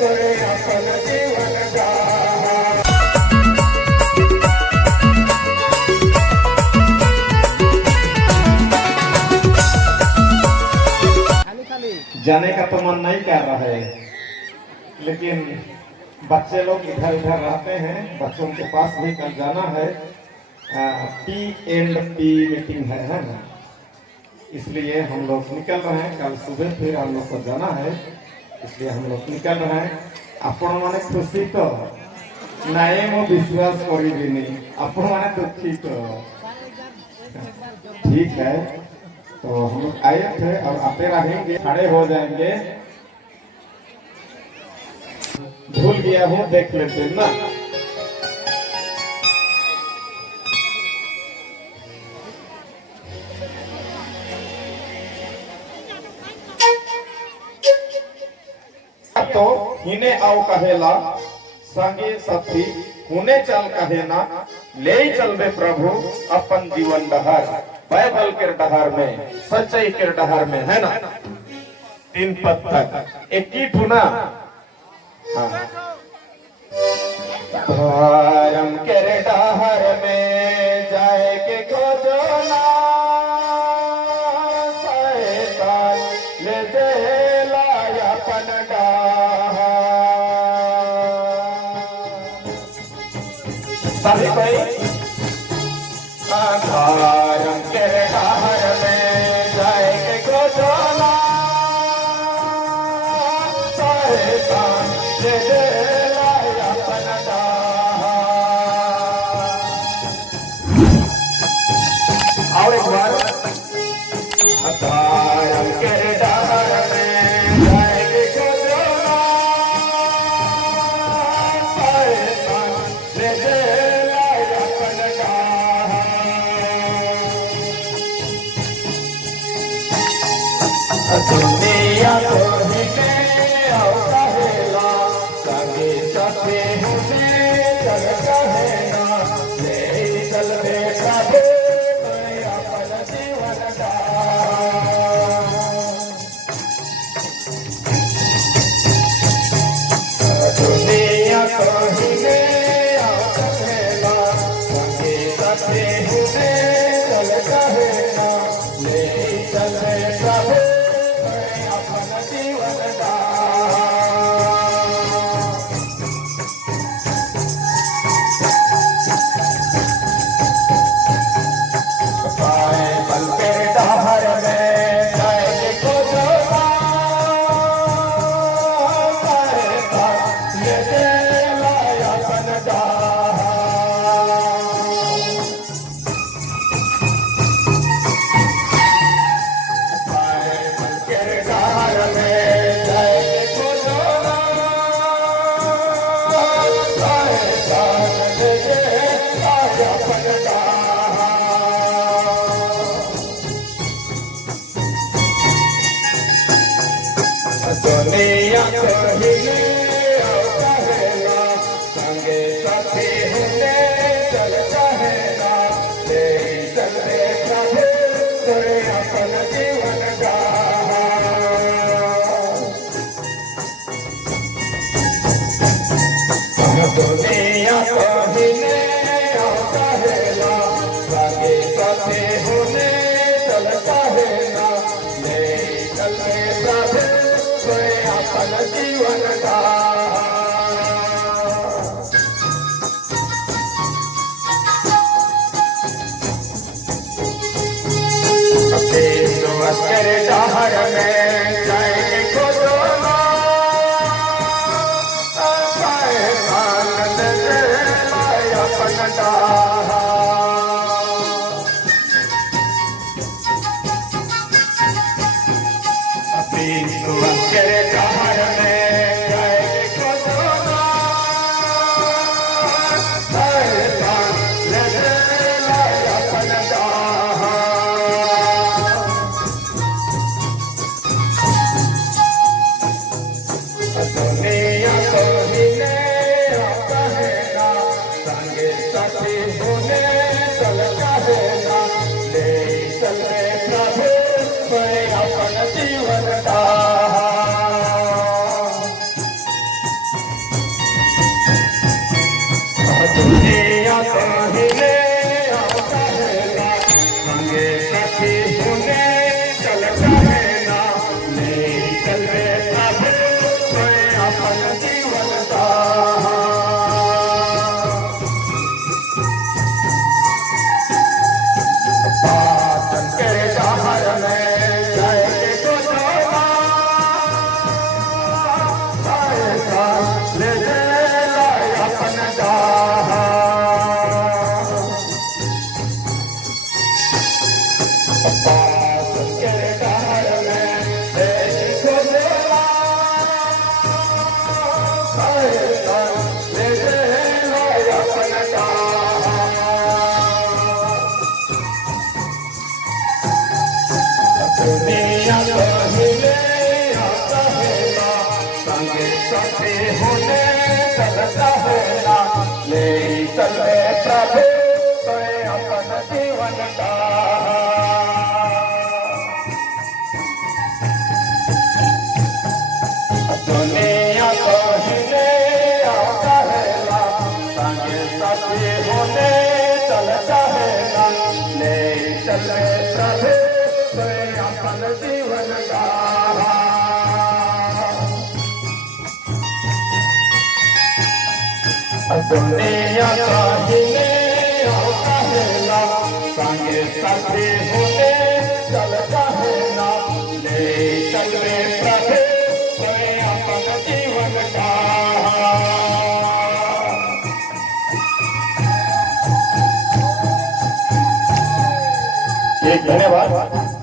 करे अपन जीवन गाहा। जाने का तो मन नहीं कर रहा है, लेकिन बच्चे लोग इधर उधर रहते हैं, बच्चों के पास भी कल जाना है। P&P मीटिंग है ना, इसलिए हम लोग निकल रहे हैं। कल सुबह फिर हम लोग को जाना है, इसलिए हम लोग निकल रहे हैं। आपण माने खुशी तो नहीं, वो विश्वास करी भी नहीं, आपण माने दुखी तो ठीक है। तो हम लोग आए थे और आते रहेंगे, खड़े हो जाएंगे। भूल गया हूँ, देख लेते ना। तो हिने आओ कहेला संगे साथी, हुने चल कहे ना, ले चल बे प्रभु अपन जीवन डहर। बाइबल के डहर में, सच्चाई के डहर में, है ना। 3 पद तक एक ही ठुना। धर्म के डहर में जाए के खोजो ना, शैतान ले जेला अपन डाहा। सभी कोई धर्म के डहर में जाए के खोजो ना, शैतान ले जेला अपन डाहा। और एक बार, धर्म के डहर में जाए के खोजो ना, शैतान ले जेला अपन डाहा। दुनिया को हिले और कहेला संगे साथे हुने चल कहेना, ले चल बेटा दे अपन जीवन गाहा। दुनिया को हिले और कहेला संगे साथे हुने चल कहेना, ले चल बेटा दे अपन जीवन गाहा। बाइबल के डहर में जाए के खोजो ना, शैतान ले जेला अपन डाहा। बाइबल के डहर में जाए के खोजो ना, शैतान ले जेला अपन डाहा। दुनिया को हिले और कहेला संगे साथी हुने चल कहेला, ले चल बे प्रभु करे अपन जीवन गाहा। दुनिया को हिले और कहेला संगे साथी हुने चल कहेला, ले चल बे प्रभु करे अपन जीवन गाहा। विश्वास के डहर में जाए के खोजो ना, शैतान ले जेला अपन डाहा। विश्वास के डहर में जाए के खोजो ना, शैतान ले जेला अपन डाहा। दुनिया को हिले और कहेला संगे साथी हुने चल कहेला, ले चल बे प्रभु मैं अपन जीवन गाहा। कहिले कहेला संगे साथी होने चलता है ना ले चले प्रभु तो अपन जीवन का दुनिया कहिले कहेला संगे साथी होने चलता है ना ले चले प्रभु तो अपन जीवन का दुनिया कहिले कहेला संगे साथी होने चलता है ना ले चले प्रभु तो अपन जीवन का धन्यवाद।